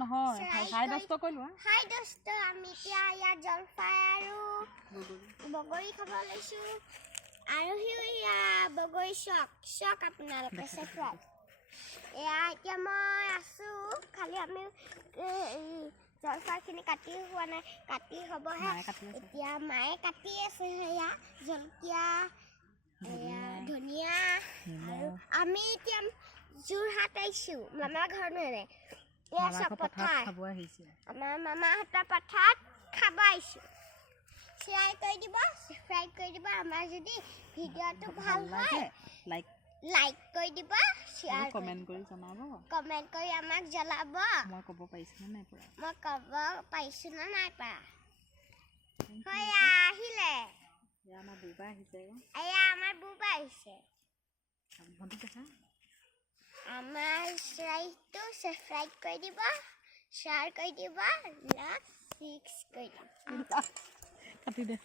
নহয় হাই দস্ত কইলো হাই দস্ত আমি এতিয়া ইয়া জলফাই আৰু বগৰী খাব লৈছো আৰু হিয়া বগৰী শক আপোনালোকে চেফ্ৰাই এয়া এতিয়া মই আছো খালি আমি জলফাইখিনি কাটি হোৱা নাই কাটি হ'বহে এতিয়া মায়ে কাটি আছে সেয়া জলকীয়া ধনিয়া আৰু আমি এতিয়া যোৰহাট আহিছোঁ মামাৰ ঘৰ নহয় এয়া চব পথাৰ আমাৰ মামাহঁতৰ পথাৰত খাব আহিছোঁ শ্বেয়াৰ কৰি দিব ছাবস্ক্ৰাইব কৰি দিব আমাৰ যদি ভিডিঅ'টো ভাল হয় লাইক কৰি দিব শ্বেয়াৰ কমেন্ট কৰি জনাব কমেন্ট কৰি আমাক জনাব মই ক'ব পাৰিছো নে নাই পৰা মই ক'ব পাৰিছো নে নাই পৰা হয় আহিলে এয়া আমাৰ বুবা আহিছে এয়া আমাৰ বুবা আহিছে ভণ্টি দেখা আমাৰ লাইকটো ছাবস্ক্ৰাইব কৰি দিব শ্বেয়াৰ কৰি দিব লাইক 6 কৰি দিব কাটি দে